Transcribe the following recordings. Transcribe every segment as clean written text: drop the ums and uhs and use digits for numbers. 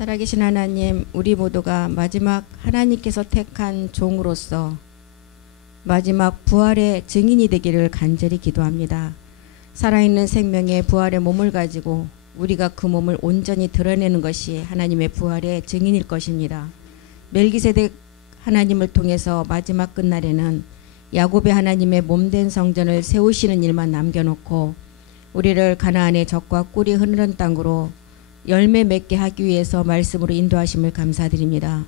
살아계신 하나님, 우리 모두가 마지막 하나님께서 택한 종으로서 마지막 부활의 증인이 되기를 간절히 기도합니다. 살아있는 생명의 부활의 몸을 가지고 우리가 그 몸을 온전히 드러내는 것이 하나님의 부활의 증인일 것입니다. 멜기세덱 하나님을 통해서 마지막 끝날에는 야곱의 하나님의 몸된 성전을 세우시는 일만 남겨놓고 우리를 가나안의 젖과 꿀이 흐르는 땅으로 열매 맺게 하기 위해서 말씀으로 인도하심을 감사드립니다.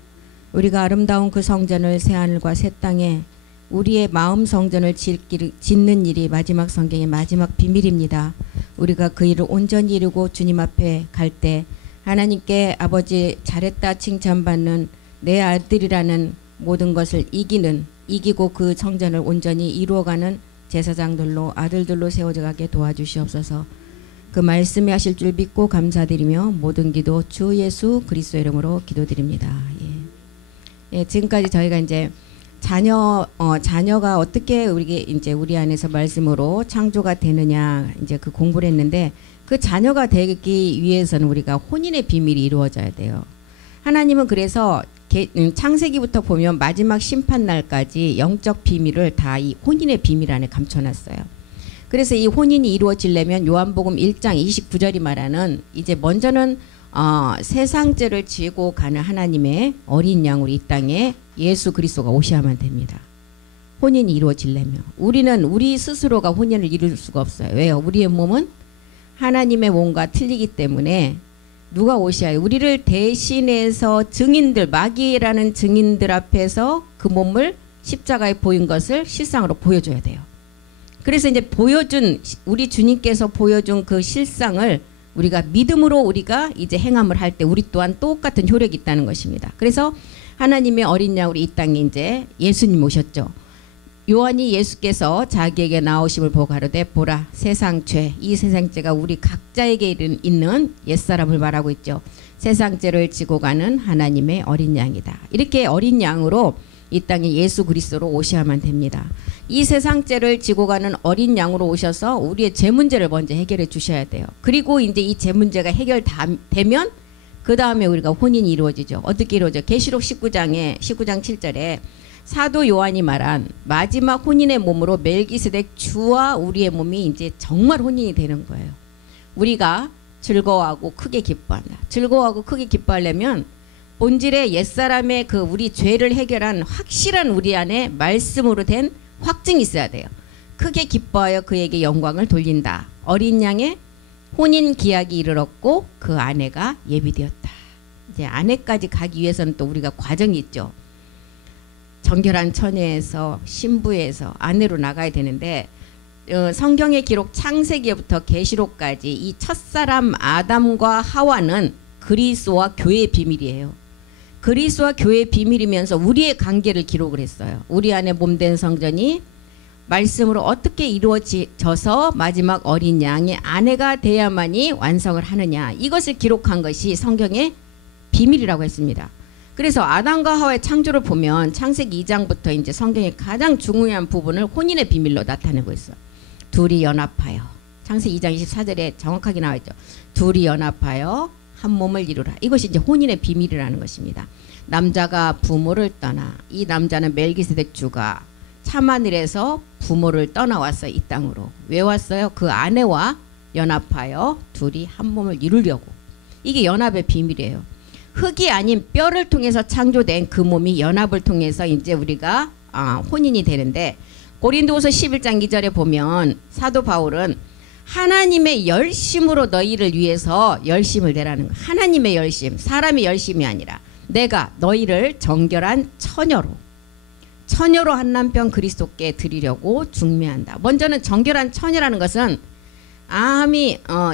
우리가 아름다운 그 성전을 새하늘과 새 땅에 우리의 마음 성전을 짓는 일이 마지막 성경의 마지막 비밀입니다. 우리가 그 일을 온전히 이루고 주님 앞에 갈 때 하나님께 아버지 잘했다 칭찬받는 내 아들이라는 모든 것을 이기고 그 성전을 온전히 이루어가는 제사장들로 아들들로 세워져 가게 도와주시옵소서. 그 말씀이 하실 줄 믿고 감사드리며 모든 기도 주 예수 그리스도 이름으로 기도드립니다. 예, 지금까지 저희가 이제 자녀가 어떻게 우리 안에서 말씀으로 창조가 되느냐 이제 그 공부를 했는데, 그 자녀가 되기 위해서는 우리가 혼인의 비밀이 이루어져야 돼요. 하나님은 그래서 창세기부터 보면 마지막 심판 날까지 영적 비밀을 다 이 혼인의 비밀 안에 감춰놨어요. 그래서 이 혼인이 이루어지려면 요한복음 1장 29절이 말하는 이제 먼저는 세상죄를 지고 가는 하나님의 어린 양으로 이 땅에 예수 그리스도가 오셔야만 됩니다. 혼인이 이루어지려면 우리는 우리 스스로가 혼인을 이룰 수가 없어요. 왜요? 우리의 몸은 하나님의 몸과 틀리기 때문에 누가 오셔야 해요? 우리를 대신해서 증인들, 마귀라는 증인들 앞에서 그 몸을 십자가에 보인 것을 실상으로 보여줘야 돼요. 그래서 이제 우리 주님께서 보여준 그 실상을 우리가 믿음으로 우리가 이제 행함을 할 때 우리 또한 똑같은 효력이 있다는 것입니다. 그래서 하나님의 어린 양으로 이 땅에 이제 예수님 오셨죠. 요한이 예수께서 자기에게 나오심을 보고 가로되 보라 세상 죄, 이 세상 죄가 우리 각자에게 있는 옛사람을 말하고 있죠. 세상 죄를 지고 가는 하나님의 어린 양이다. 이렇게 어린 양으로 이 땅에 예수 그리스도로 오셔야만 됩니다. 이 세상 죄를 지고 가는 어린 양으로 오셔서 우리의 죄 문제를 먼저 해결해 주셔야 돼요. 그리고 이제 이 죄 문제가 해결되면 그 다음에 우리가 혼인이 이루어지죠. 어떻게 이루어져? 계시록 19장 7절에 사도 요한이 말한 마지막 혼인의 몸으로 멜기세덱 주와 우리의 몸이 이제 정말 혼인이 되는 거예요. 우리가 즐거워하고 크게 기뻐한다. 즐거워하고 크게 기뻐하려면 본질의 옛사람의 그 우리 죄를 해결한 확실한 우리 안에 말씀으로 된 확증이 있어야 돼요. 크게 기뻐하여 그에게 영광을 돌린다. 어린 양의 혼인 기약이 이르렀고 그 아내가 예비되었다. 이제 아내까지 가기 위해서는 또 우리가 과정이 있죠. 정결한 처녀에서 신부에서 아내로 나가야 되는데 성경의 기록 창세기부터 계시록까지 이 첫사람 아담과 하와는 그리스도와 교회의 비밀이에요. 그리스도와 교회의 비밀이면서 우리의 관계를 기록을 했어요. 우리 안에 몸된 성전이 말씀으로 어떻게 이루어져서 마지막 어린 양의 아내가 돼야만이 완성을 하느냐, 이것을 기록한 것이 성경의 비밀이라고 했습니다. 그래서 아담과 하와의 창조를 보면 창세기 2장부터 이제 성경의 가장 중요한 부분을 혼인의 비밀로 나타내고 있어요. 둘이 연합하여, 창세기 2장 24절에 정확하게 나와 있죠. 둘이 연합하여 한 몸을 이루라. 이것이 이제 혼인의 비밀이라는 것입니다. 남자가 부모를 떠나, 이 남자는 멜기세덱 주가 참하늘에서 부모를 떠나왔어요. 이 땅으로. 왜 왔어요? 그 아내와 연합하여 둘이 한 몸을 이루려고. 이게 연합의 비밀이에요. 흙이 아닌 뼈를 통해서 창조된 그 몸이 연합을 통해서 이제 우리가 혼인이 되는데, 고린도후서 11장 2절에 보면 사도 바울은 하나님의 열심으로 너희를 위해서 열심을 내라는 거야. 하나님의 열심, 사람의 열심이 아니라 내가 너희를 정결한 처녀로 한 남편 그리스도께 드리려고 중매한다. 먼저는 정결한 처녀라는 것은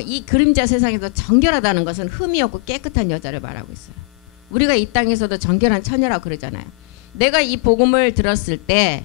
이 그림자 세상에서 정결하다는 것은 흠이 없고 깨끗한 여자를 말하고 있어요. 우리가 이 땅에서도 정결한 처녀라고 그러잖아요. 내가 이 복음을 들었을 때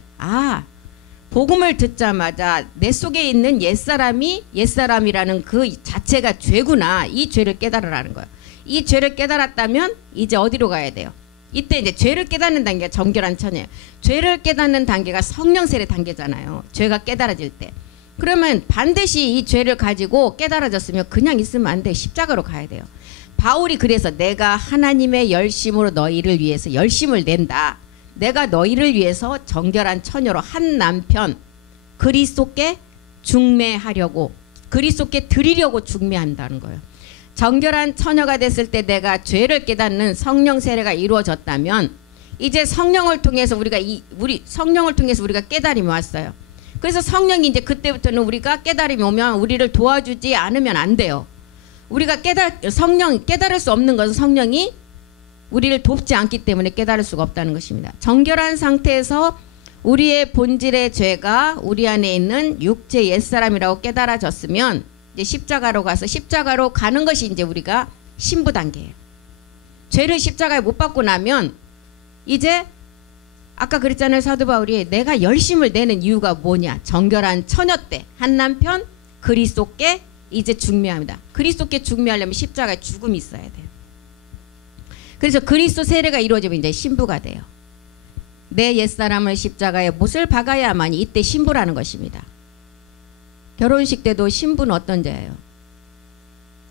복음을 듣자마자 내 속에 있는 옛사람이라는 그 자체가 죄구나. 이 죄를 깨달으라는 거예요. 이 죄를 깨달았다면 이제 어디로 가야 돼요? 이때 이제 죄를 깨닫는 단계가 정결한 처녀예요. 죄를 깨닫는 단계가 성령 세례 단계잖아요. 죄가 깨달아질 때. 그러면 반드시 이 죄를 가지고 깨달아졌으면 그냥 있으면 안 돼. 십자가로 가야 돼요. 바울이 그래서 내가 하나님의 열심으로 너희를 위해서 열심을 낸다. 내가 너희를 위해서 정결한 처녀로 한 남편 그리스도께 중매하려고 그리스도께 드리려고 중매한다는 거예요. 정결한 처녀가 됐을 때 내가 죄를 깨닫는 성령 세례가 이루어졌다면 이제 성령을 통해서 우리가 성령을 통해서 우리가 깨달음이 왔어요. 그래서 성령이 이제 그때부터는 우리가 깨달음이 오면 우리를 도와주지 않으면 안 돼요. 우리가 깨달을 수 없는 것은 성령이 우리를 돕지 않기 때문에 깨달을 수가 없다는 것입니다. 정결한 상태에서 우리의 본질의 죄가 우리 안에 있는 육체 옛사람이라고 깨달아졌으면 이제 십자가로 가서 십자가로 가는 것이 이제 우리가 신부 단계예요. 죄를 십자가에 못 받고 나면 이제 아까 그랬잖아요. 사도 바울이 내가 열심을 내는 이유가 뭐냐. 정결한 처녀 때 한 남편 그리스도께 이제 중매합니다. 그리스도께 중매하려면 십자가에 죽음이 있어야 돼요. 그래서 그리스도 세례가 이루어지면 이제 신부가 돼요. 내 옛사람을 십자가에 못을 박아야만이 이때 신부라는 것입니다. 결혼식 때도 신부는 어떤 자예요?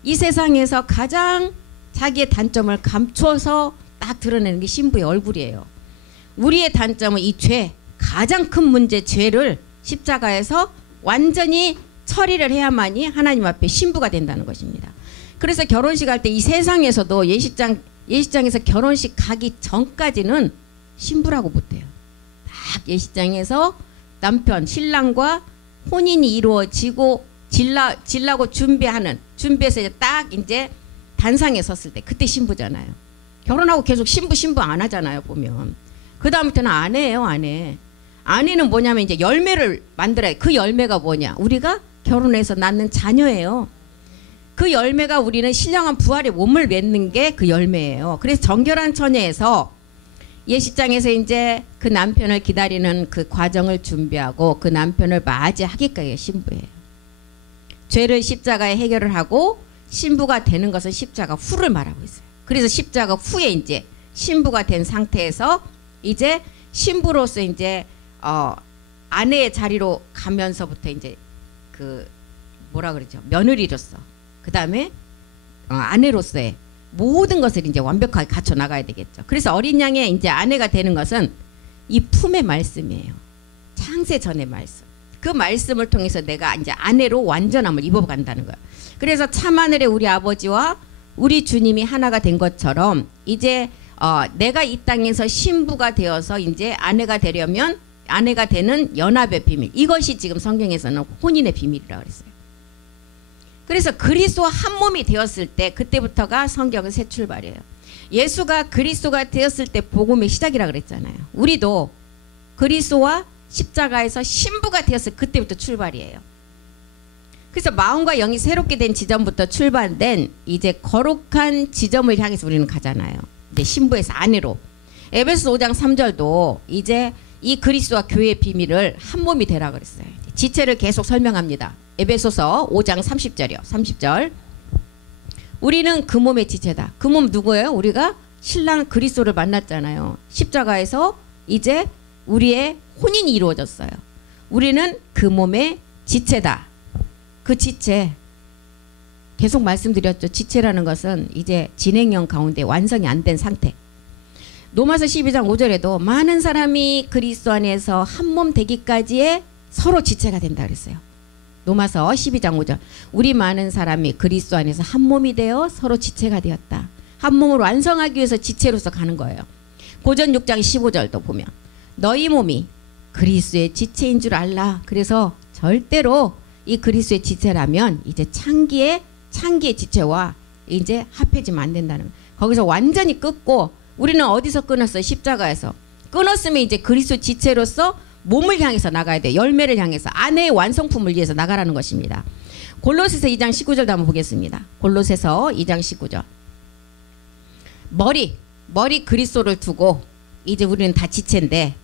이 세상에서 가장 자기의 단점을 감춰서 딱 드러내는 게 신부의 얼굴이에요. 우리의 단점은 이 죄, 가장 큰 문제 죄를 십자가에서 완전히 처리를 해야만이 하나님 앞에 신부가 된다는 것입니다. 그래서 결혼식 할 때 이 세상에서도 예식장에서 결혼식 가기 전까지는 신부라고 못해요. 딱 예식장에서 남편, 신랑과 혼인이 이루어지고 질라고 준비해서 이제 단상에 섰을 때 그때 신부잖아요. 결혼하고 계속 신부 안 하잖아요. 보면 그 다음부터는 아내예요. 아내는 뭐냐면 이제 열매를 만들어야. 그 열매가 뭐냐? 우리가 결혼해서 낳는 자녀예요. 그 열매가 우리는 신령한 부활의 몸을 맺는 게 그 열매예요. 그래서 정결한 처녀에서 예식장에서 이제 그 남편을 기다리는 그 과정을 준비하고 그 남편을 맞이하기까지가 신부예요. 죄를 십자가에 해결을 하고 신부가 되는 것은 십자가 후를 말하고 있어요. 그래서 십자가 후에 이제 신부가 된 상태에서 이제 신부로서 이제 아내의 자리로 가면서부터 이제 그 뭐라 그러죠? 며느리로서 그 다음에 아내로서의 모든 것을 이제 완벽하게 갖춰 나가야 되겠죠. 그래서 어린 양의 이제 아내가 되는 것은 이 품의 말씀이에요. 창세 전의 말씀. 그 말씀을 통해서 내가 이제 아내로 완전함을 입어간다는 거예요. 그래서 참하늘의 우리 아버지와 우리 주님이 하나가 된 것처럼 이제 내가 이 땅에서 신부가 되어서 이제 아내가 되려면 아내가 되는 연합의 비밀. 이것이 지금 성경에서는 혼인의 비밀이라고 그랬어요. 그래서 그리스도와 한 몸이 되었을 때 그때부터가 성경은 새 출발이에요. 예수가 그리스도가 되었을 때 복음의 시작이라 그랬잖아요. 우리도 그리스도와 십자가에서 신부가 되었을 그때부터 출발이에요. 그래서 마음과 영이 새롭게 된 지점부터 출발된 이제 거룩한 지점을 향해서 우리는 가잖아요. 이제 신부에서 아내로. 에베소 5장 3절도 이제 이 그리스도와 교회의 비밀을 한 몸이 되라 그랬어요. 지체를 계속 설명합니다. 에베소서 5장 30절이요. 30절. 우리는 그 몸의 지체다. 그 몸 누구예요? 우리가 신랑 그리스도를 만났잖아요. 십자가에서 이제 우리의 혼인이 이루어졌어요. 우리는 그 몸의 지체다. 그 지체 계속 말씀드렸죠. 지체라는 것은 이제 진행형 가운데 완성이 안 된 상태. 로마서 12장 5절에도 많은 사람이 그리스도 안에서 한 몸 되기까지의 서로 지체가 된다 그랬어요. 로마서 12장 5절. 우리 많은 사람이 그리스도 안에서 한 몸이 되어 서로 지체가 되었다. 한 몸을 완성하기 위해서 지체로서 가는 거예요. 고전 6장 15절도 보면 너희 몸이 그리스도의 지체인 줄 알라. 그래서 절대로 이 그리스도의 지체라면 이제 창기의 지체와 이제 합해지면 안 된다는 거예요. 거기서 완전히 끊고 우리는 어디서 끊었어요? 십자가에서. 끊었으면 이제 그리스도 지체로서 몸을 향해서 나가야 돼요. 열매를 향해서 아내의 완성품을 위해서 나가라는 것입니다. 골로새서 2장 19절도 한번 보겠습니다. 골로새서 2장 19절. 머리 그리스도를 두고 이제 우리는 다 지체인데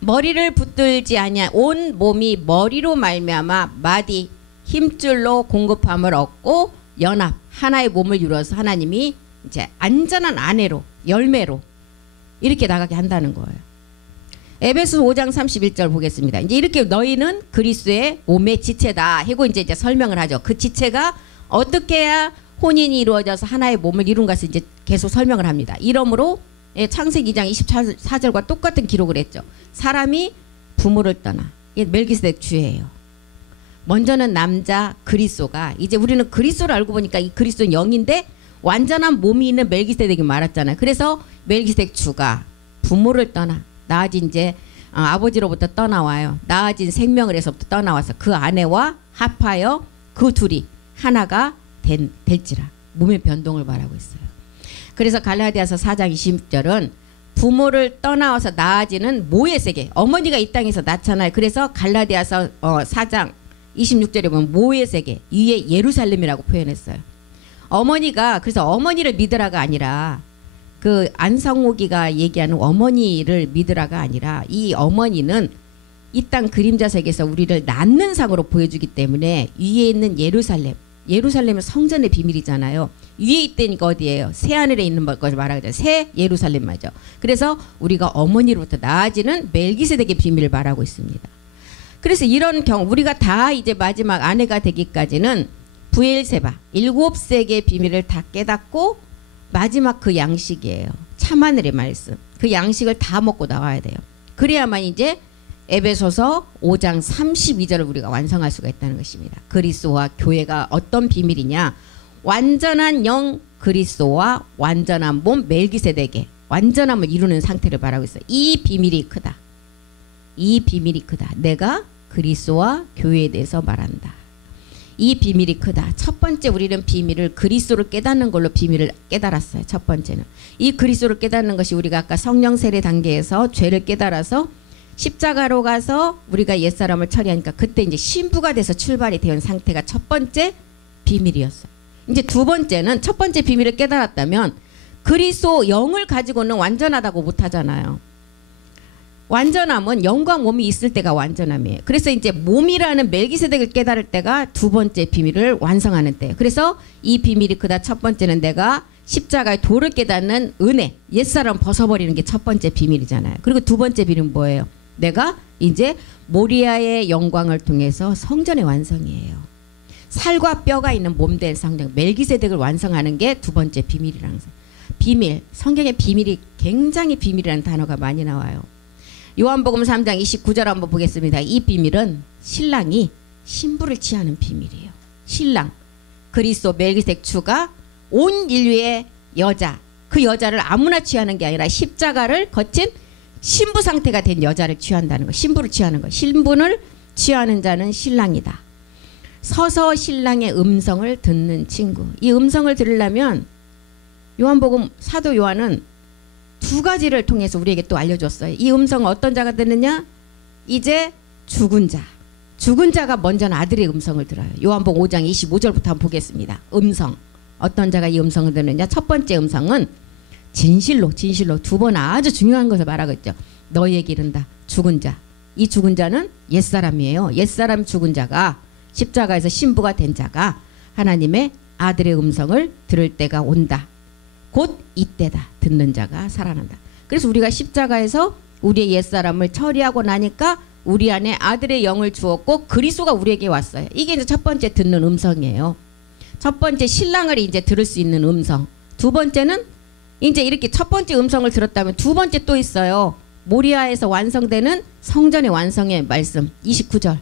머리를 붙들지 아니한 온 몸이 머리로 말미암아 마디 힘줄로 공급함을 얻고 연합 하나의 몸을 이루어서 하나님이 이제 안전한 아내로 열매로 이렇게 나가게 한다는 거예요. 에베소 5장 31절 보겠습니다. 이제 이렇게 너희는 그리스도의 몸의 지체다 하고 이제 설명을 하죠. 그 지체가 어떻게 해야 혼인이 이루어져서 하나의 몸을 이룬 것을 이제 계속 설명을 합니다. 이러므로 창세기 2장 24절과 똑같은 기록을 했죠. 사람이 부모를 떠나. 이게 멜기세덱 주예요. 먼저는 남자 그리스도가, 이제 우리는 그리스도를 알고 보니까 이 그리스도는 영인데 완전한 몸이 있는 멜기세덱이 말았잖아요. 그래서 멜기세덱 주가 부모를 떠나 낳아진 이제 아버지로부터 떠나와요. 낳아진 생명을 해서부터 떠나와서 그 아내와 합하여 그 둘이 하나가 될지라. 몸의 변동을 말하고 있어요. 그래서 갈라디아서 4장 20절은 부모를 떠나와서 낳아지는 모의 세계, 어머니가 이 땅에서 낳잖아요. 그래서 갈라디아서 4장 26절에 보면 모의 세계, 위에 예루살렘이라고 표현했어요. 어머니가, 그래서 어머니를 믿으라가 아니라, 그 안성호기가 얘기하는 어머니를 믿으라가 아니라, 이 어머니는 이 땅 그림자 세계에서 우리를 낳는 상으로 보여주기 때문에 위에 있는 예루살렘, 예루살렘은 성전의 비밀이잖아요. 위에 있다니까 어디예요? 새 하늘에 있는 것을 말하죠. 새 예루살렘 맞죠. 그래서 우리가 어머니로부터 낳아지는 멜기세덱의 비밀을 말하고 있습니다. 그래서 이런 경우 우리가 다 이제 마지막 아내가 되기까지는 부엘세바 7세계의 비밀을 다 깨닫고 마지막 그 양식이에요. 참하늘의 말씀. 그 양식을 다 먹고 나와야 돼요. 그래야만 이제 에베소서 5장 32절을 우리가 완성할 수가 있다는 것입니다. 그리스도와 교회가 어떤 비밀이냐? 완전한 영 그리스도와 완전한 몸 멜기세덱의 완전함을 이루는 상태를 말하고 있어요. 이 비밀이 크다. 이 비밀이 크다. 내가 그리스도와 교회에 대해서 말한다. 이 비밀이 크다. 첫 번째 우리는 비밀을 그리스도를 깨닫는 걸로 비밀을 깨달았어요. 첫 번째는. 이 그리스도를 깨닫는 것이 우리가 아까 성령 세례 단계에서 죄를 깨달아서 십자가로 가서 우리가 옛사람을 처리하니까 그때 이제 신부가 돼서 출발이 되는 상태가 첫 번째 비밀이었어요. 이제 두 번째는 첫 번째 비밀을 깨달았다면 그리스도 영을 가지고는 완전하다고 못하잖아요. 완전함은 영과 몸이 있을 때가 완전함이에요. 그래서 이제 몸이라는 멜기세덱을 깨달을 때가 두 번째 비밀을 완성하는 때예요. 그래서 이 비밀이 크다. 첫 번째는 내가 십자가의 도를 깨닫는 은혜, 옛사람 벗어버리는 게 첫 번째 비밀이잖아요. 그리고 두 번째 비밀은 뭐예요? 내가 이제 모리아의 영광을 통해서 성전의 완성이에요. 살과 뼈가 있는 몸된 성전 멜기세덱을 완성하는 게 두 번째 비밀이라는 거예요. 비밀, 성경에 비밀이 굉장히 비밀이라는 단어가 많이 나와요. 요한복음 3장 29절 한번 보겠습니다. 이 비밀은 신랑이 신부를 취하는 비밀이에요. 신랑 그리스도 멜기세덱 주가 온 인류의 여자, 그 여자를 아무나 취하는 게 아니라 십자가를 거친 신부 상태가 된 여자를 취한다는 거. 신부를 취하는 거. 신분을 취하는 자는 신랑이다. 서서 신랑의 음성을 듣는 친구. 이 음성을 들으려면 요한복음 사도 요한은 두 가지를 통해서 우리에게 또 알려줬어요. 이 음성은 어떤 자가 듣느냐? 이제 죽은 자. 죽은 자가 먼저는 아들의 음성을 들어요. 요한복음 5장 25절부터 한번 보겠습니다. 음성. 어떤 자가 이 음성을 듣느냐? 첫 번째 음성은 진실로 두 번 아주 중요한 것을 말하고 있죠. 너희에게 이른다. 죽은 자. 이 죽은 자는 옛사람이에요. 옛사람 죽은 자가 십자가에서 신부가 된 자가 하나님의 아들의 음성을 들을 때가 온다. 곧 이때다. 듣는 자가 살아난다. 그래서 우리가 십자가에서 우리의 옛사람을 처리하고 나니까 우리 안에 아들의 영을 주었고 그리스도가 우리에게 왔어요. 이게 이제 첫 번째 듣는 음성이에요. 첫 번째 신랑을 이제 들을 수 있는 음성. 두 번째는 이제 이렇게 첫 번째 음성을 들었다면 두 번째 또 있어요. 모리아에서 완성되는 성전의 완성의 말씀 29절.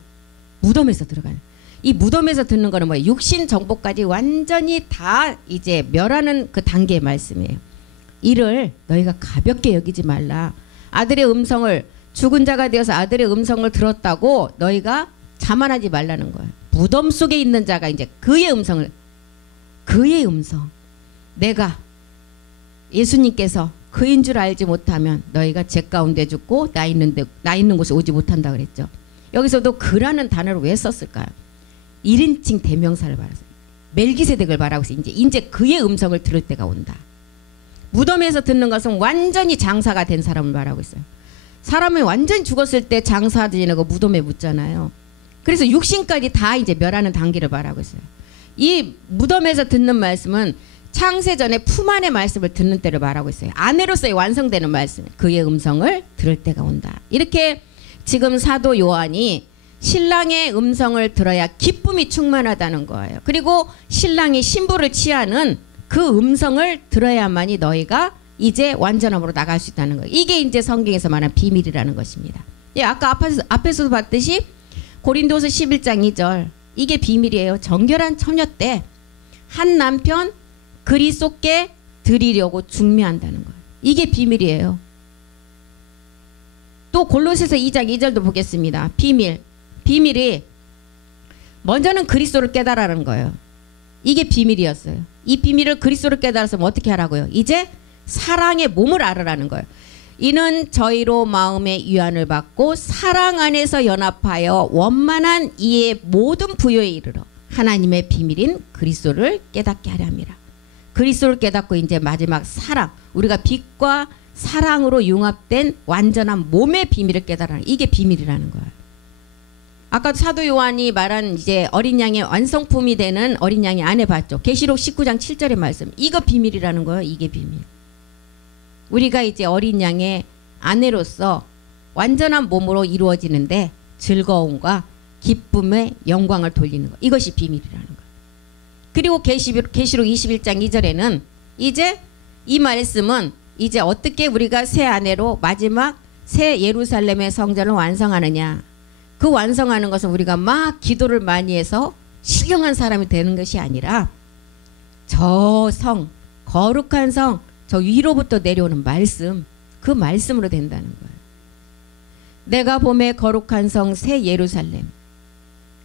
무덤에서 들어가는. 이 무덤에서 듣는 거는 뭐예요? 육신 정복까지 완전히 다 이제 멸하는 그 단계의 말씀이에요. 이를 너희가 가볍게 여기지 말라. 아들의 음성을 죽은 자가 되어서 아들의 음성을 들었다고 너희가 자만하지 말라는 거예요. 무덤 속에 있는 자가 이제 그의 음성 내가 예수님께서 그인 줄 알지 못하면 너희가 제 가운데 죽고 나 있는 곳에 오지 못한다 그랬죠. 여기서도 그라는 단어를 왜 썼을까요? 1인칭 대명사를 말해서 멜기세덱을 말하고 있어요. 이제 그의 음성을 들을 때가 온다. 무덤에서 듣는 것은 완전히 장사가 된 사람을 말하고 있어요. 사람이 완전히 죽었을 때 장사 지내고 무덤에 묻잖아요. 그래서 육신까지 다 이제 멸하는 단계를 말하고 있어요. 이 무덤에서 듣는 말씀은 창세전에 품 안의 말씀을 듣는 때를 말하고 있어요. 아내로서의 완성되는 말씀. 그의 음성을 들을 때가 온다. 이렇게 지금 사도 요한이 신랑의 음성을 들어야 기쁨이 충만하다는 거예요. 그리고 신랑이 신부를 취하는 그 음성을 들어야만이 너희가 이제 완전함으로 나갈 수 있다는 거예요. 이게 이제 성경에서 말하는 비밀이라는 것입니다. 예, 아까 앞에서도 봤듯이 고린도서 11장 2절 이게 비밀이에요. 정결한 처녀 때 한 남편 그리스도께 드리려고 중매한다는 거예요. 이게 비밀이에요. 또 골로새서 2장 2절도 보겠습니다. 비밀이 먼저는 그리스도를 깨달으라는 거예요. 이게 비밀이었어요. 이 비밀을 그리스도를 깨달았으면 어떻게 하라고요? 이제 사랑의 몸을 알으라는 거예요. 이는 저희로 마음의 위안을 받고 사랑 안에서 연합하여 원만한 이의 모든 부요에 이르러 하나님의 비밀인 그리스도를 깨닫게 하려 합니다. 그리스도를 깨닫고 이제 마지막 사랑, 우리가 빛과 사랑으로 융합된 완전한 몸의 비밀을 깨달으라. 이게 비밀이라는 거예요. 아까 사도 요한이 말한 이제 어린 양의 완성품이 되는 어린 양의 아내 봤죠. 계시록 19장 7절의 말씀. 이거 비밀이라는 거예요. 이게 비밀. 우리가 이제 어린 양의 아내로서 완전한 몸으로 이루어지는데 즐거움과 기쁨의 영광을 돌리는 것. 이것이 비밀이라는 거예요. 그리고 계시록 21장 2절에는 이제 이 말씀은 이제 어떻게 우리가 새 아내로 마지막 새 예루살렘의 성전을 완성하느냐. 그 완성하는 것은 우리가 막 기도를 많이 해서 신령한 사람이 되는 것이 아니라 저 성, 거룩한 성, 저 위로부터 내려오는 말씀, 그 말씀으로 된다는 거예요. 내가 봄에 거룩한 성 새 예루살렘,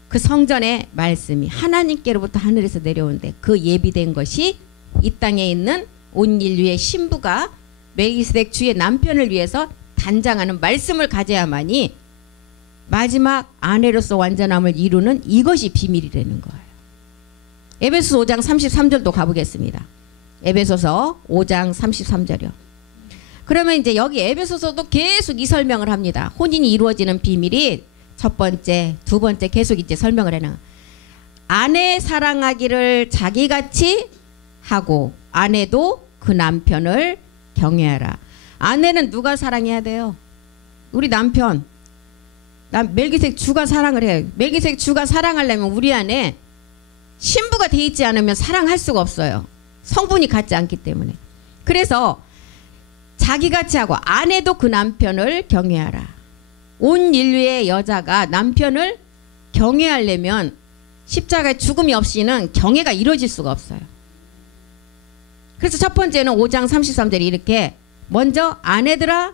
그 성전의 말씀이 하나님께로부터 하늘에서 내려오는데 그 예비된 것이 이 땅에 있는 온 인류의 신부가 멜기세덱 주의 남편을 위해서 단장하는 말씀을 가져야만이 마지막 아내로서 완전함을 이루는 이것이 비밀이라는 거예요. 에베소서 5장 33절도 가보겠습니다. 에베소서 5장 33절이요. 그러면 이제 여기 에베소서도 계속 이 설명을 합니다. 혼인이 이루어지는 비밀이 첫 번째, 두 번째 계속 이제 설명을 해놔. 아내 사랑하기를 자기같이 하고 아내도 그 남편을 경외하라. 아내는 누가 사랑해야 돼요? 우리 남편. 멜기세덱 주가 사랑을 해요. 멜기세덱 주가 사랑하려면 우리 안에 신부가 돼 있지 않으면 사랑할 수가 없어요. 성분이 같지 않기 때문에. 그래서 자기같이 하고 아내도 그 남편을 경외하라. 온 인류의 여자가 남편을 경외하려면 십자가의 죽음이 없이는 경외가 이루어질 수가 없어요. 그래서 첫 번째는 5장 33절이 이렇게 먼저 아내들아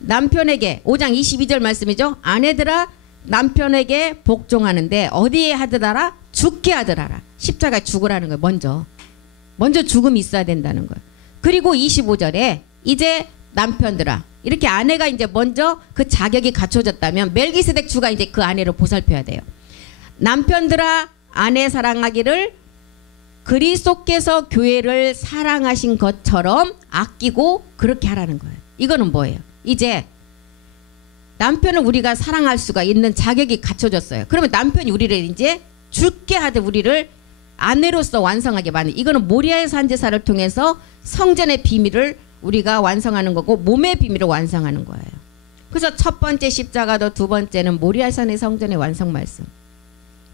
남편에게 5장 22절 말씀이죠. 아내들아 남편에게 복종하는데 어디에 하더라? 죽게 하더라. 십자가에 죽으라는 거예요. 먼저 죽음이 있어야 된다는 거예요. 그리고 25절에 이제 남편들아 이렇게 아내가 이제 먼저 그 자격이 갖춰졌다면 멜기세덱 주가 이제 그 아내를 보살펴야 돼요. 남편들아 아내 사랑하기를 그리스도께서 교회를 사랑하신 것처럼 아끼고 그렇게 하라는 거예요. 이거는 뭐예요? 이제 남편을 우리가 사랑할 수가 있는 자격이 갖춰졌어요. 그러면 남편이 우리를 이제 죽게 하듯 우리를 아내로서 완성하게 만든, 이거는 모리아의 산제사를 통해서 성전의 비밀을 우리가 완성하는 거고 몸의 비밀을 완성하는 거예요. 그래서 첫 번째 십자가도 두 번째는 모리아산의 성전의 완성 말씀.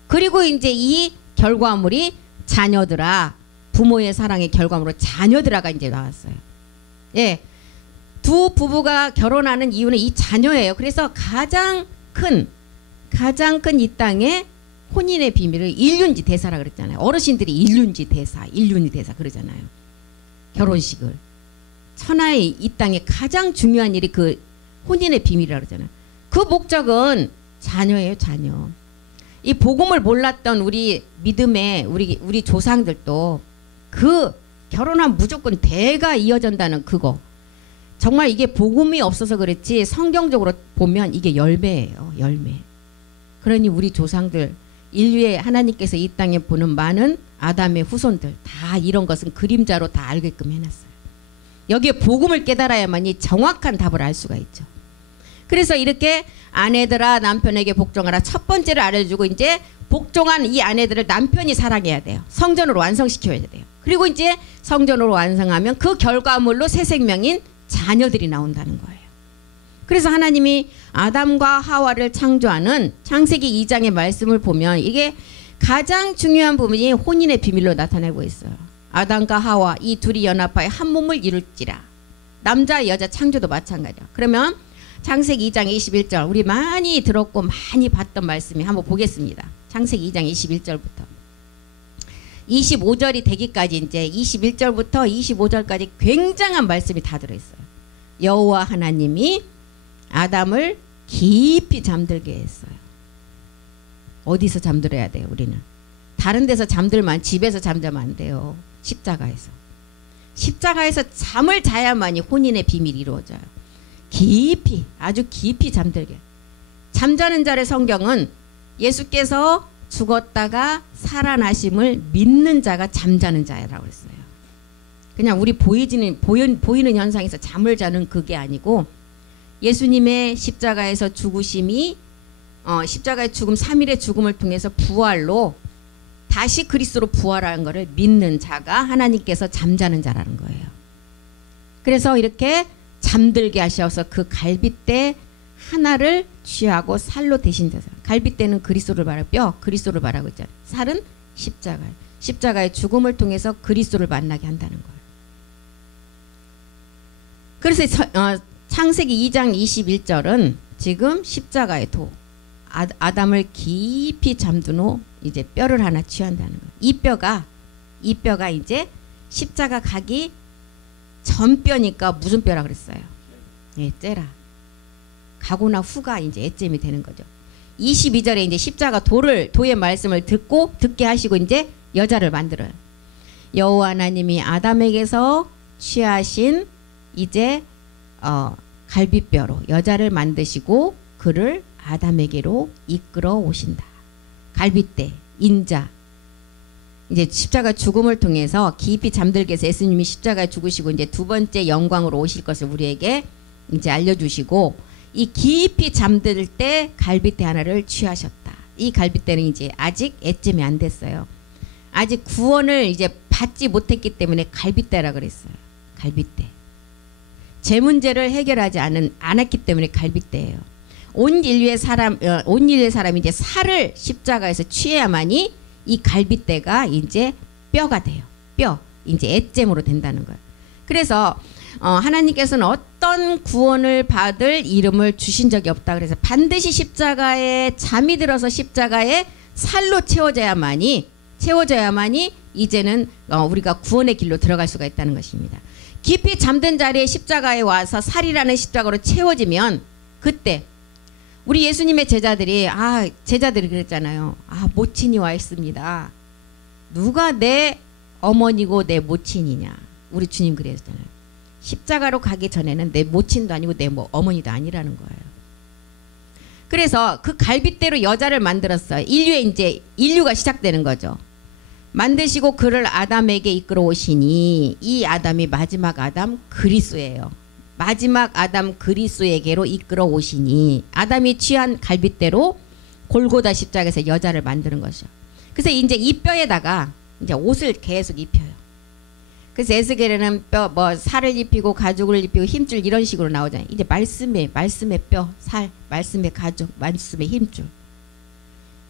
그리고 이제 이 결과물이 자녀들아, 부모의 사랑의 결과물로 자녀들아가 이제 나왔어요. 예, 두 부부가 결혼하는 이유는 이 자녀예요. 그래서 가장 큰 이 땅에 혼인의 비밀을 일륜지 대사라 그랬잖아요. 어르신들이 일륜지 대사 그러잖아요. 결혼식을. 천하의 이 땅에 가장 중요한 일이 그 혼인의 비밀이라고 그러잖아요. 그 목적은 자녀예요, 자녀. 이 복음을 몰랐던 우리 믿음의 우리 조상들도 그 결혼하면 무조건 대가 이어진다는 그거. 정말 이게 복음이 없어서 그렇지 성경적으로 보면 이게 열매예요, 열매. 그러니 우리 조상들 인류의 하나님께서 이 땅에 보는 많은 아담의 후손들 다 이런 것은 그림자로 다 알게끔 해놨어요. 여기에 복음을 깨달아야만이 정확한 답을 알 수가 있죠. 그래서 이렇게 아내들아 남편에게 복종하라. 첫 번째를 알려주고 이제 복종한 이 아내들을 남편이 사랑해야 돼요. 성전으로 완성시켜야 돼요. 그리고 이제 성전으로 완성하면 그 결과물로 새 생명인 자녀들이 나온다는 거예요. 그래서 하나님이 아담과 하와를 창조하는 창세기 2장의 말씀을 보면 이게 가장 중요한 부분이 혼인의 비밀로 나타내고 있어요. 아담과 하와 이 둘이 연합하여 한 몸을 이룰지라. 남자 여자 창조도 마찬가지야. 그러면 창세기 2장 21절 우리 많이 들었고 많이 봤던 말씀이 한번 보겠습니다. 창세기 2장 21절부터 25절이 되기까지 이제 21절부터 25절까지 굉장한 말씀이 다 들어있어요. 여호와 하나님이 아담을 깊이 잠들게 했어요. 어디서 잠들어야 돼요? 우리는 다른 데서 잠들만, 집에서 잠자면 안 돼요. 십자가에서 잠을 자야만이 혼인의 비밀이 이루어져요. 깊이, 아주 깊이 잠들게. 잠자는 자의 성경은 예수께서 죽었다가 살아나심을 믿는 자가 잠자는 자라고 했어요. 그냥 우리 보이는 현상에서 잠을 자는 그게 아니고 예수님의 십자가에서 죽으심이 십자가의 죽음 3일의 죽음을 통해서 부활로 다시 그리스도로 부활하는 것을 믿는 자가 하나님께서 잠자는 자라는 거예요. 그래서 이렇게 잠들게 하셔서 그 갈빗대 하나를 취하고 살로 대신 자서. 갈빗대는 그리스도를 말하고 뼈 그리스도를 말하고 있잖아요. 살은 십자가의 죽음을 통해서 그리스도를 만나게 한다는 거예요. 그래서 창세기 2장 21절은 지금 십자가의 도 아담을 깊이 잠든 후 이제 뼈를 하나 취한다는 거예요. 이 뼈가 이제 십자가 가기 전 뼈니까 무슨 뼈라 그랬어요? 예, 째라. 가고나 후가 이제 애잼이 되는 거죠. 22절에 이제 십자가 도의 말씀을 듣게 하시고 이제 여자를 만들어요. 여호와 하나님이 아담에게서 취하신 이제 갈빗뼈로 여자를 만드시고 그를 아담에게로 이끌어 오신다. 갈빗대, 인자. 이제 십자가 죽음을 통해서 깊이 잠들게 해서 예수님이 십자가에 죽으시고 이제 두 번째 영광으로 오실 것을 우리에게 이제 알려주시고 이 깊이 잠들 때 갈빗대 하나를 취하셨다. 이 갈빗대는 이제 아직 애쯤이 안 됐어요. 아직 구원을 이제 받지 못했기 때문에 갈빗대라 그랬어요. 갈빗대. 제 문제를 해결하지 않았기 때문에 갈빗대예요. 온 인류의 사람이 이제 살을 십자가에서 취해야만이 이 갈빗대가 이제 뼈가 돼요. 뼈. 이제 애잼으로 된다는 거예요. 그래서 하나님께서는 어떤 구원을 받을 이름을 주신 적이 없다. 그래서 반드시 십자가에 잠이 들어서 십자가에 살로 채워져야만이 이제는 우리가 구원의 길로 들어갈 수가 있다는 것입니다. 깊이 잠든 자리에 십자가에 와서 살이라는 십자가로 채워지면 그때 우리 예수님의 제자들이 그랬잖아요. 모친이 와 있습니다. 누가 내 어머니고 내 모친이냐. 우리 주님 그랬잖아요. 십자가로 가기 전에는 내 모친도 아니고 내 어머니도 아니라는 거예요. 그래서 그 갈빗대로 여자를 만들었어요. 인류가 시작되는 거죠. 만드시고 그를 아담에게 이끌어 오시니 이 아담이 마지막 아담 그리스도예요. 마지막 아담 그리스도에게로 이끌어 오시니 아담이 취한 갈빗대로 골고다 십자가에서 여자를 만드는 것이죠. 그래서 이제 이 뼈에다가 이제 옷을 계속 입혀요. 그래서 에스겔에는 살을 입히고 가죽을 입히고 힘줄 이런 식으로 나오잖아요. 이제 말씀의 뼈, 살, 말씀의 가죽, 말씀의 힘줄.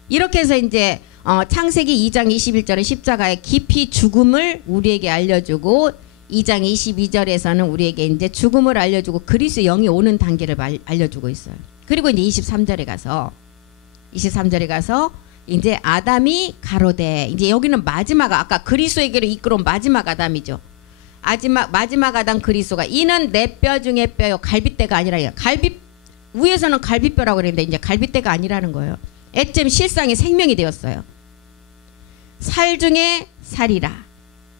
이렇게 해서 이제 창세기 2장 21절은 십자가의 깊이 죽음을 우리에게 알려주고 2장 22절에서는 우리에게 이제 죽음을 알려주고 그리스도의 영이 오는 단계를 알려주고 있어요. 그리고 이제 23절에 가서 이제 아담이 가로되 이제 여기는 마지막 아까 그리스도에게로 이끌어온 마지막 아담이죠. 마지막 아담 그리스도가 이는 내 뼈 중에 뼈요 갈빗대가 아니라 위에서는 갈빗뼈라고 그랬는데 이제 갈빗대가 아니라는 거예요. 애점 실상의 생명이 되었어요. 살 중에 살이라.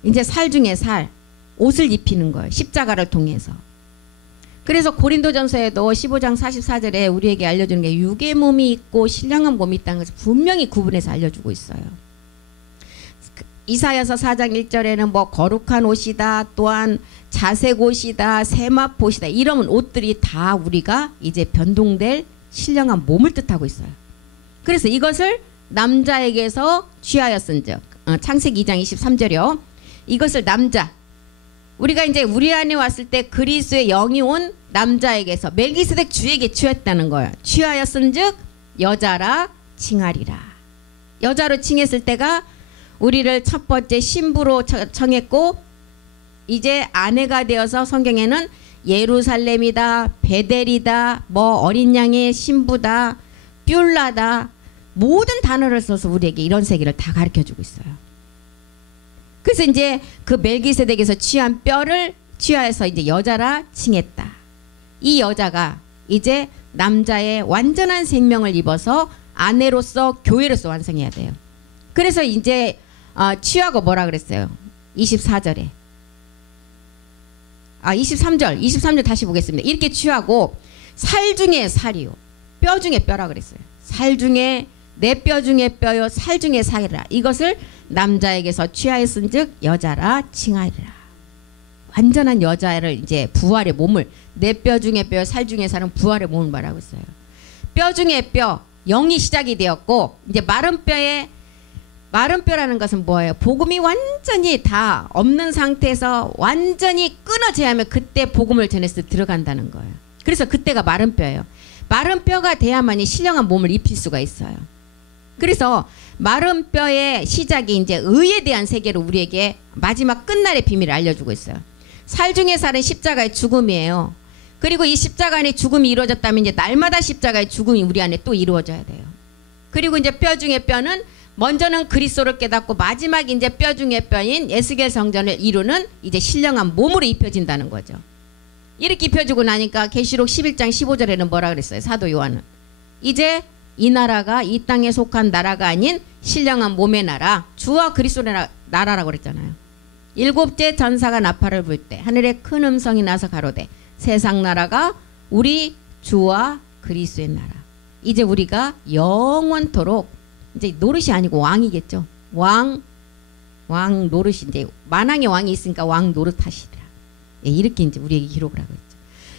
이제 살 중에 살. 옷을 입히는 거예요. 십자가를 통해서. 그래서 고린도전서에도 15장 44절에 우리에게 알려주는 게 육의 몸이 있고 신령한 몸이 있다는 것을 분명히 구분해서 알려주고 있어요. 이사야서 4장 1절에는 거룩한 옷이다. 또한 자색 옷이다. 세마포 옷이다. 이런 옷들이 다 우리가 이제 변동될 신령한 몸을 뜻하고 있어요. 그래서 이것을 남자에게서 취하였은즉 창세기 2장 23절이요. 이것을 남자 우리가 이제 우리 안에 왔을 때 그리스도의 영이 온 남자에게서 멜기세덱 주에게 취했다는 거예요. 취하였은즉 여자라 칭하리라. 여자로 칭했을 때가 우리를 첫 번째 신부로 청했고 이제 아내가 되어서 성경에는 예루살렘이다, 베델이다, 뭐 어린 양의 신부다, 뷸라다 모든 단어를 써서 우리에게 이런 세계를 다 가르쳐주고 있어요. 그래서 이제 그 멜기세덱에서 취한 뼈를 취하여서 이제 여자라 칭했다. 이 여자가 이제 남자의 완전한 생명을 입어서 아내로서 교회로서 완성해야 돼요. 그래서 이제 취하고 뭐라 그랬어요? 24절에 23절 다시 보겠습니다. 이렇게 취하고 살 중에 살이요 뼈 중에 뼈라 그랬어요. 살 중에 내 뼈 중에 뼈요 살 중에 살이라. 이것을 남자에게서 취하였은즉 여자라 칭하리라. 완전한 여자를 이제 부활의 몸을 내 뼈 중에 뼈 살 중에 살은 부활의 몸을 말하고 있어요. 뼈 중에 뼈 영이 시작이 되었고 이제 마른 뼈라는 것은 뭐예요? 복음이 완전히 다 없는 상태에서 완전히 끊어져야 하면 그때 복음을 전해서 들어간다는 거예요. 그래서 그때가 마른 뼈예요. 마른 뼈가 돼야만이 신령한 몸을 입힐 수가 있어요. 그래서 마른 뼈의 시작이 이제 의에 대한 세계로 우리에게 마지막 끝날의 비밀을 알려주고 있어요. 살 중에 살은 십자가의 죽음이에요. 그리고 이 십자가 안에 죽음이 이루어졌다면 이제 날마다 십자가의 죽음이 우리 안에 또 이루어져야 돼요. 그리고 이제 뼈 중에 뼈는 먼저는 그리스도를 깨닫고 마지막 이제 뼈 중에 뼈인 에스겔 성전을 이루는 이제 신령한 몸으로 입혀진다는 거죠. 이렇게 입혀주고 나니까 계시록 11장 15절에는 뭐라 그랬어요? 사도 요한은 이제 이 나라가 이 땅에 속한 나라가 아닌 신령한 몸의 나라 주와 그리스도의 나라라고 그랬잖아요. 일곱째 전사가 나팔을 불 때 하늘에 큰 음성이 나서 가로되 세상 나라가 우리 주와 그리스도의 나라. 이제 우리가 영원토록 이제 노릇이 아니고 왕이겠죠. 왕 노릇이 이제 만왕의 왕이 있으니까 왕 노릇하시리라. 예, 이렇게 이제 우리에게 기록을 하고 있죠.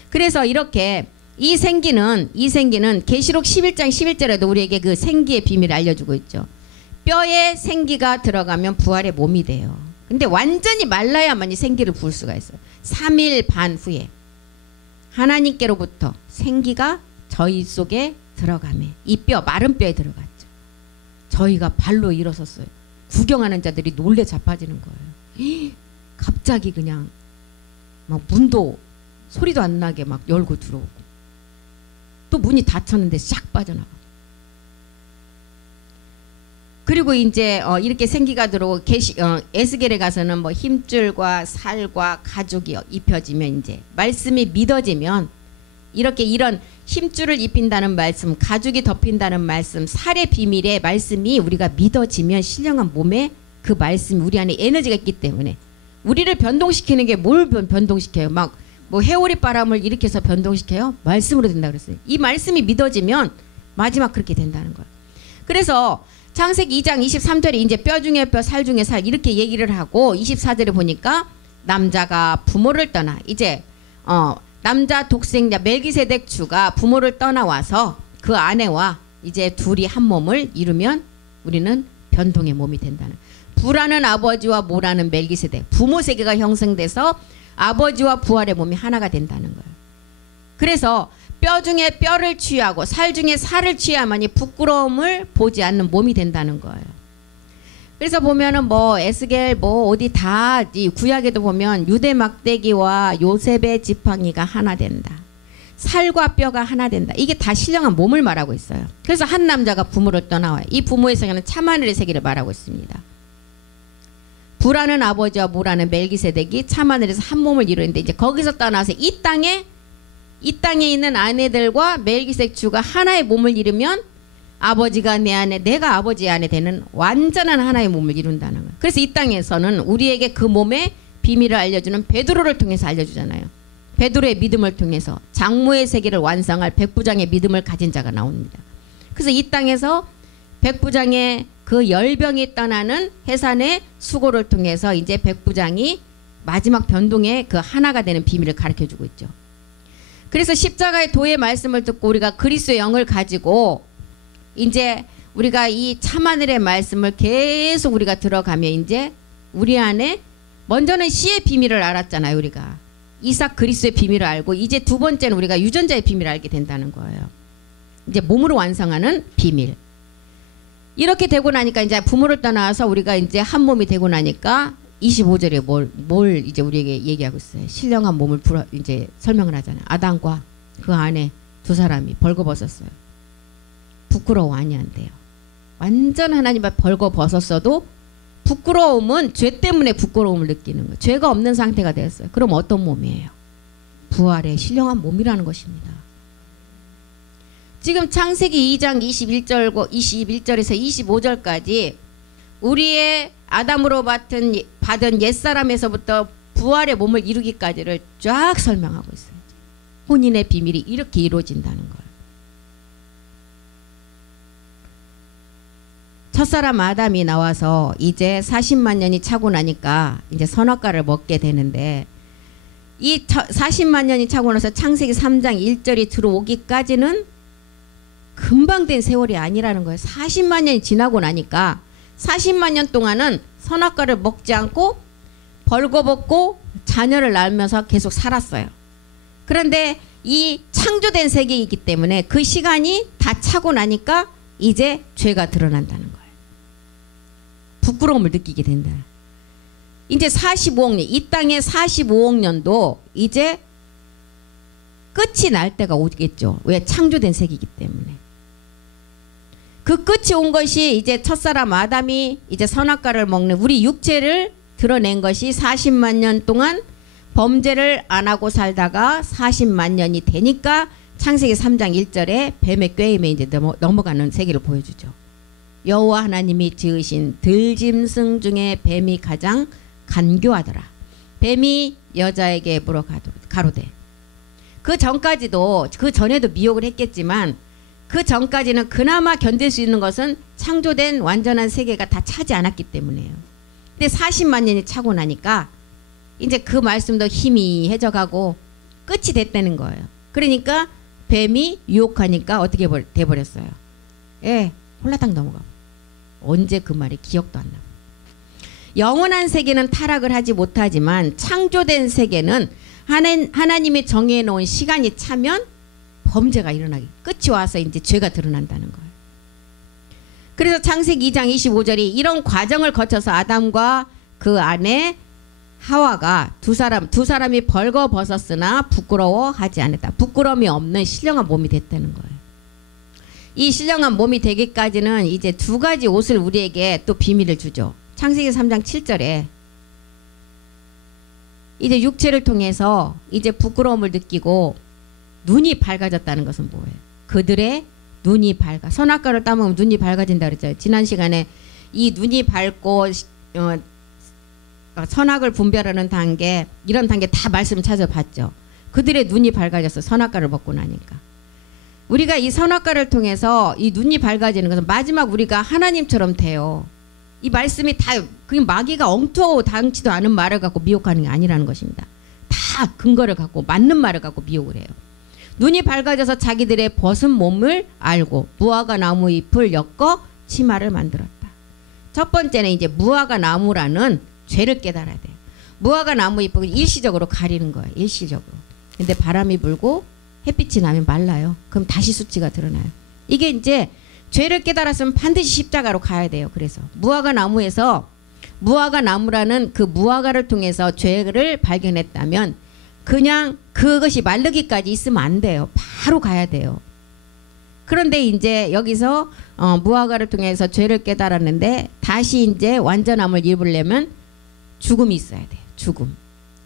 그래서 이렇게 이 생기는 계시록 11장 11절에도 우리에게 그 생기의 비밀을 알려주고 있죠. 뼈에 생기가 들어가면 부활의 몸이 돼요. 근데 완전히 말라야만이 생기를 부을 수가 있어요. 3일 반 후에 하나님께로부터 생기가 저희 속에 들어가매 이 뼈 마른 뼈에 들어갔죠. 저희가 발로 일어섰어요. 구경하는 자들이 놀래 자빠지는 거예요. 갑자기 그냥 막 문도 소리도 안 나게 막 열고 들어오고 또 문이 닫혔는데 싹 빠져나가. 그리고 이제 이렇게 생기가 들어오고 에스겔에 가서는 뭐 힘줄과 살과 가죽이 입혀지면 이제 말씀이 믿어지면 이렇게 이런 힘줄을 입힌다는 말씀, 가죽이 덮인다는 말씀, 살의 비밀의 말씀이 우리가 믿어지면 신령한 몸에 그 말씀이 우리 안에 에너지가 있기 때문에 우리를 변동시키는 게 뭘 변동시켜요? 막 뭐 해오리 바람을 일으켜서 변동시켜요? 말씀으로 된다 그랬어요. 이 말씀이 믿어지면 마지막 그렇게 된다는 거예요. 그래서 창세기 2장 23절에 이제 뼈 중에 뼈, 살 중에 살 이렇게 얘기를 하고 24절에 보니까 남자가 부모를 떠나 이제 남자 독생자 멜기세덱 주가 부모를 떠나와서 그 아내와 이제 둘이 한 몸을 이루면 우리는 변동의 몸이 된다는 부라는 아버지와 모라는 멜기세덱 부모 세계가 형성돼서 아버지와 부활의 몸이 하나가 된다는 거예요. 그래서 뼈 중에 뼈를 취하고 살 중에 살을 취해야만이 부끄러움을 보지 않는 몸이 된다는 거예요. 그래서 보면은 뭐 에스겔 뭐 어디 다 이 구약에도 보면 유대 막대기와 요셉의 지팡이가 하나 된다. 살과 뼈가 하나 된다. 이게 다 신령한 몸을 말하고 있어요. 그래서 한 남자가 부모를 떠나와요. 이 부모의 세계는 참하늘의 세계를 말하고 있습니다. 부라는 아버지와 모라는 멜기세덱이 참하늘에서 한 몸을 이루는데 이제 거기서 떠나서 이 땅에 있는 아내들과 멜기세덱 주가 하나의 몸을 이루면 아버지가 내 안에 내가 아버지 안에 되는 완전한 하나의 몸을 이룬다는 거예요. 그래서 이 땅에서는 우리에게 그 몸의 비밀을 알려주는 베드로를 통해서 알려주잖아요. 베드로의 믿음을 통해서 장모의 세계를 완성할 백부장의 믿음을 가진 자가 나옵니다. 그래서 이 땅에서 백부장의 그 열병이 떠나는 해산의 수고를 통해서 이제 백부장이 마지막 변동의 그 하나가 되는 비밀을 가르쳐주고 있죠. 그래서 십자가의 도의 말씀을 듣고 우리가 그리스도의 영을 가지고 이제 우리가 이 참하늘의 말씀을 계속 우리가 들어가면 이제 우리 안에 먼저는 씨의 비밀을 알았잖아요. 우리가 이삭 그리스도의 비밀을 알고 이제 두 번째는 우리가 유전자의 비밀을 알게 된다는 거예요. 이제 몸으로 완성하는 비밀. 이렇게 되고 나니까 이제 부모를 떠나서 우리가 이제 한 몸이 되고 나니까 25절에 뭘 이제 우리에게 얘기하고 있어요. 신령한 몸을 이제 설명을 하잖아요. 아담과 그 안에 두 사람이 벌거벗었어요. 부끄러워 아니한대요. 완전 하나님 앞에 벌거벗었어도 부끄러움은 죄 때문에 부끄러움을 느끼는 거예요. 죄가 없는 상태가 되었어요. 그럼 어떤 몸이에요? 부활의 신령한 몸이라는 것입니다. 지금 창세기 2장 21절에서 25절까지 우리의 아담으로 받은 옛사람에서부터 부활의 몸을 이루기까지를 쫙 설명하고 있어요. 혼인의 비밀이 이렇게 이루어진다는 거예요. 첫사람 아담이 나와서 이제 40만 년이 차고 나니까 이제 선악과를 먹게 되는데 이 40만 년이 차고 나서 창세기 3장 1절이 들어오기까지는 금방 된 세월이 아니라는 거예요. 40만 년이 지나고 나니까 40만 년 동안은 선악과를 먹지 않고 벌거벗고 자녀를 낳으면서 계속 살았어요. 그런데 이 창조된 세계이기 때문에 그 시간이 다 차고 나니까 이제 죄가 드러난다는 거예요. 부끄러움을 느끼게 된다. 이제 45억 년, 이 땅의 45억 년도 이제 끝이 날 때가 오겠죠. 왜? 창조된 세계이기 때문에. 그 끝이 온 것이 이제 첫사람 아담이 이제 선악과를 먹는 우리 육체를 드러낸 것이 40만 년 동안 범죄를 안 하고 살다가 40만 년이 되니까 창세기 3장 1절에 뱀의 꾀임에 이제 넘어가는 세계를 보여주죠. 여호와 하나님이 지으신 들짐승 중에 뱀이 가장 간교하더라. 뱀이 여자에게 물어 가로되. 그 전까지도 그 전에도 미혹을 했겠지만 그 전까지는 그나마 견딜 수 있는 것은 창조된 완전한 세계가 다 차지 않았기 때문에요. 근데 40만 년이 차고 나니까 이제 그 말씀도 희미해져가고 끝이 됐다는 거예요. 그러니까 뱀이 유혹하니까 어떻게 돼버렸어요. 예, 홀라당 넘어가. 언제 그 말이 기억도 안 나고. 영원한 세계는 타락을 하지 못하지만 창조된 세계는 하나님이 정해놓은 시간이 차면 범죄가 일어나기 끝이 와서 이제 죄가 드러난다는 거예요. 그래서 창세기 2장 25절이 이런 과정을 거쳐서 아담과 그 아내 하와가 두 사람이 벌거벗었으나 부끄러워하지 않았다. 부끄러움이 없는 신령한 몸이 됐다는 거예요. 이 신령한 몸이 되기까지는 이제 두 가지 옷을 우리에게 또 비밀을 주죠. 창세기 3장 7절에 이제 육체를 통해서 이제 부끄러움을 느끼고 눈이 밝아졌다는 것은 뭐예요? 그들의 눈이 밝아. 선악과를 따먹으면 눈이 밝아진다 그랬죠. 지난 시간에 이 눈이 밝고 선악을 분별하는 단계, 이런 단계 다 말씀을 찾아봤죠. 그들의 눈이 밝아졌어. 선악과를 먹고 나니까. 우리가 이 선악과를 통해서 이 눈이 밝아지는 것은 마지막 우리가 하나님처럼 돼요. 이 말씀이 다 그 마귀가 엉뚱하고 당치도 않은 말을 갖고 미혹하는 게 아니라는 것입니다. 다 근거를 갖고 맞는 말을 갖고 미혹을 해요. 눈이 밝아져서 자기들의 벗은 몸을 알고 무화과 나무 잎을 엮어 치마를 만들었다. 첫 번째는 이제 무화과 나무라는 죄를 깨달아야 돼요. 무화과 나무 잎은 일시적으로 가리는 거예요. 일시적으로. 근데 바람이 불고 햇빛이 나면 말라요. 그럼 다시 수치가 드러나요. 이게 이제 죄를 깨달았으면 반드시 십자가로 가야 돼요. 그래서 무화과 나무에서 무화과 나무라는 그 무화과를 통해서 죄를 발견했다면 그냥 그것이 마르기까지 있으면 안 돼요. 바로 가야 돼요. 그런데 이제 여기서 무화과를 통해서 죄를 깨달았는데 다시 이제 완전함을 입으려면 죽음이 있어야 돼요. 죽음.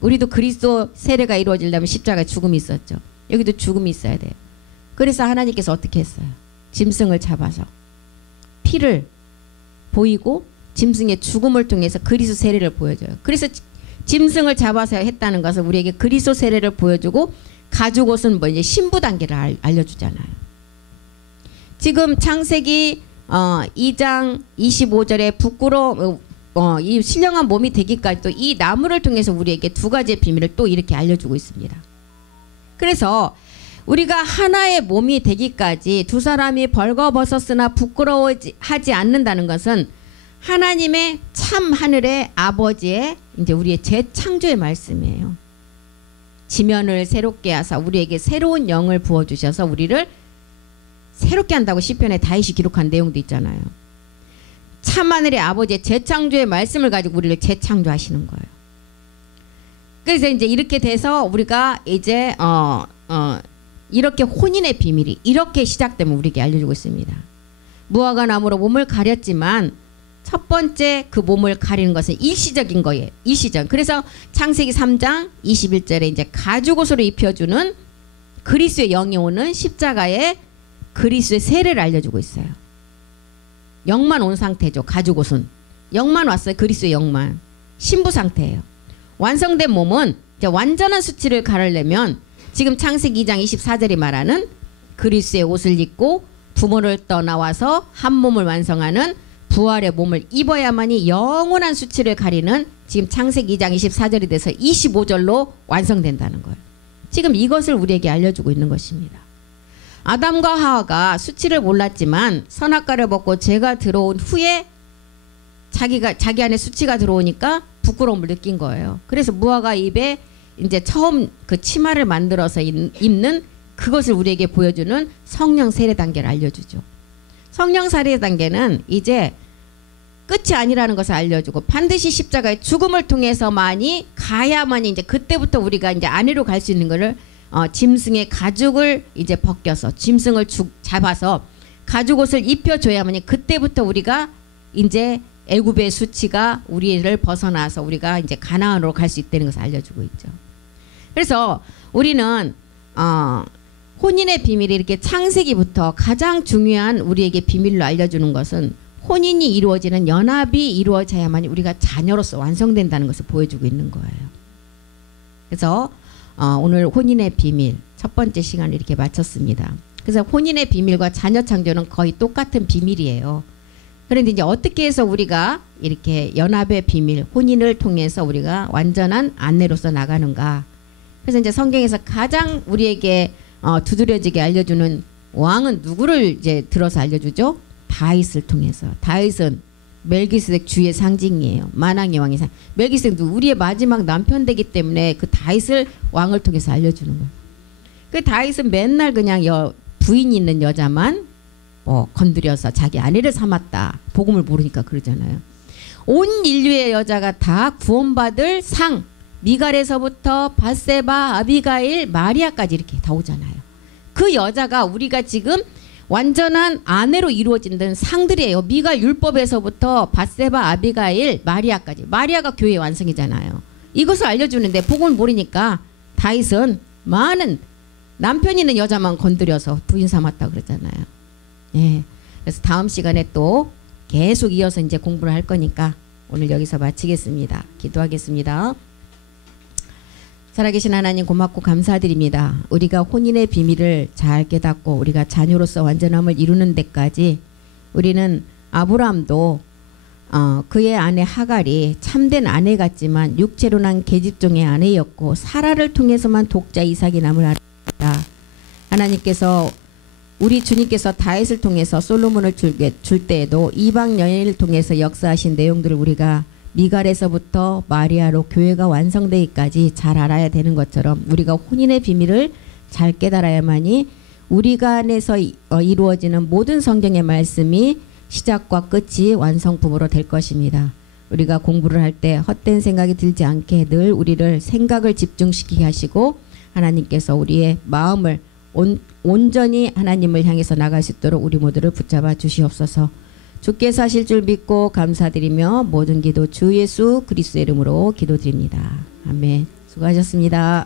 우리도 그리스도 세례가 이루어지려면 십자가에 죽음이 있었죠. 여기도 죽음이 있어야 돼요. 그래서 하나님께서 어떻게 했어요? 짐승을 잡아서 피를 보이고 짐승의 죽음을 통해서 그리스도 세례를 보여줘요. 그래서 짐승을 잡아서 했다는 것은 우리에게 그리스도 세례를 보여주고 가죽옷은 뭐 이제 신부 단계를 알려주잖아요. 지금 창세기 2장 25절에 이 신령한 몸이 되기까지 또 이 나무를 통해서 우리에게 두 가지의 비밀을 또 이렇게 알려주고 있습니다. 그래서 우리가 하나의 몸이 되기까지 두 사람이 벌거벗었으나 부끄러워하지 않는다는 것은 하나님의 참 하늘의 아버지의 이제 우리의 재창조의 말씀이에요. 지면을 새롭게 하사 우리에게 새로운 영을 부어주셔서 우리를 새롭게 한다고 시편에 다윗이 기록한 내용도 있잖아요. 참하늘의 아버지의 재창조의 말씀을 가지고 우리를 재창조하시는 거예요. 그래서 이제 이렇게 돼서 우리가 이제 이렇게 혼인의 비밀이 이렇게 시작되면 우리에게 알려주고 있습니다. 무화과 나무로 몸을 가렸지만 첫 번째 그 몸을 가리는 것은 일시적인 거예요. 일시적. 그래서 창세기 3장 21절에 이제 가죽옷으로 입혀주는 그리스도의 영이 오는 십자가의 그리스도의 세례를 알려주고 있어요. 영만 온 상태죠. 가죽옷은 영만 왔어요. 그리스도의 영만 신부 상태예요. 완성된 몸은 이제 완전한 수치를 가르려면 지금 창세기 2장 24절이 말하는 그리스도의 옷을 입고 부모를 떠나와서 한 몸을 완성하는 부활의 몸을 입어야만이 영원한 수치를 가리는 지금 창세기 2장 24절이 돼서 25절로 완성된다는 거예요. 지금 이것을 우리에게 알려주고 있는 것입니다. 아담과 하와가 수치를 몰랐지만 선악과를 먹고 죄가 들어온 후에 자기 안에 수치가 들어오니까 부끄러움을 느낀 거예요. 그래서 무화과 잎에 이제 처음 그 치마를 만들어서 입는 그것을 우리에게 보여주는 성령 세례 단계를 알려주죠. 성령 세례 단계는 이제 끝이 아니라는 것을 알려주고 반드시 십자가의 죽음을 통해서만이 가야만이 이제 그때부터 우리가 이제 안으로 갈 수 있는 거를 짐승의 가죽을 이제 벗겨서 짐승을 잡아서 가죽옷을 입혀줘야만이 그때부터 우리가 이제 애굽의 수치가 우리를 벗어나서 우리가 이제 가나안으로 갈 수 있다는 것을 알려주고 있죠. 그래서 우리는 혼인의 비밀이 이렇게 창세기부터 가장 중요한 우리에게 비밀로 알려주는 것은 혼인이 이루어지는 연합이 이루어져야만 우리가 자녀로서 완성된다는 것을 보여주고 있는 거예요. 그래서 오늘 혼인의 비밀 첫 번째 시간을 이렇게 마쳤습니다. 그래서 혼인의 비밀과 자녀 창조는 거의 똑같은 비밀이에요. 그런데 이제 어떻게 해서 우리가 이렇게 연합의 비밀, 혼인을 통해서 우리가 완전한 아내로서 나가는가. 그래서 이제 성경에서 가장 우리에게 두드려지게 알려주는 왕은 누구를 이제 들어서 알려주죠? 다윗을 통해서. 다윗은 멜기세덱 주의 상징이에요. 만왕의 왕의 상. 멜기세덱도 우리의 마지막 남편 되기 때문에 그 다윗을 왕을 통해서 알려주는 거예요. 그 다윗은 맨날 그냥 부인 있는 여자만 건드려서 자기 아내를 삼았다. 복음을 모르니까 그러잖아요. 온 인류의 여자가 다 구원받을 상. 미갈에서부터 밧세바, 아비가일, 마리아까지 이렇게 다 오잖아요. 그 여자가 우리가 지금 완전한 아내로 이루어진다는 상들이에요. 미갈 율법에서부터 밧세바, 아비가일, 마리아까지. 마리아가 교회의 완성이잖아요. 이것을 알려주는데 복음을 모르니까 다윗은 많은 남편 있는 여자만 건드려서 부인 삼았다 그러잖아요. 예. 그래서 다음 시간에 또 계속 이어서 이제 공부를 할 거니까 오늘 여기서 마치겠습니다. 기도하겠습니다. 살아계신 하나님 고맙고 감사드립니다. 우리가 혼인의 비밀을 잘 깨닫고 우리가 자녀로서 완전함을 이루는 데까지 우리는 아브라함도 그의 아내 하갈이 참된 아내 같지만 육체로 난 계집종의 아내였고 사라를 통해서만 독자 이삭이 남을 알았다. 하나님께서 우리 주님께서 다윗을 통해서 솔로몬을 줄 때에도 이방 여인을 통해서 역사하신 내용들을 우리가 미갈에서부터 마리아로 교회가 완성되기까지 잘 알아야 되는 것처럼 우리가 혼인의 비밀을 잘 깨달아야만이 우리가 안에서 이루어지는 모든 성경의 말씀이 시작과 끝이 완성품으로 될 것입니다. 우리가 공부를 할 때 헛된 생각이 들지 않게 늘 우리를 생각을 집중시키게 하시고 하나님께서 우리의 마음을 온전히 하나님을 향해서 나갈 수 있도록 우리 모두를 붙잡아 주시옵소서. 주께서 하실 줄 믿고 감사드리며 모든 기도 주 예수 그리스도의 이름으로 기도드립니다. 아멘. 수고하셨습니다.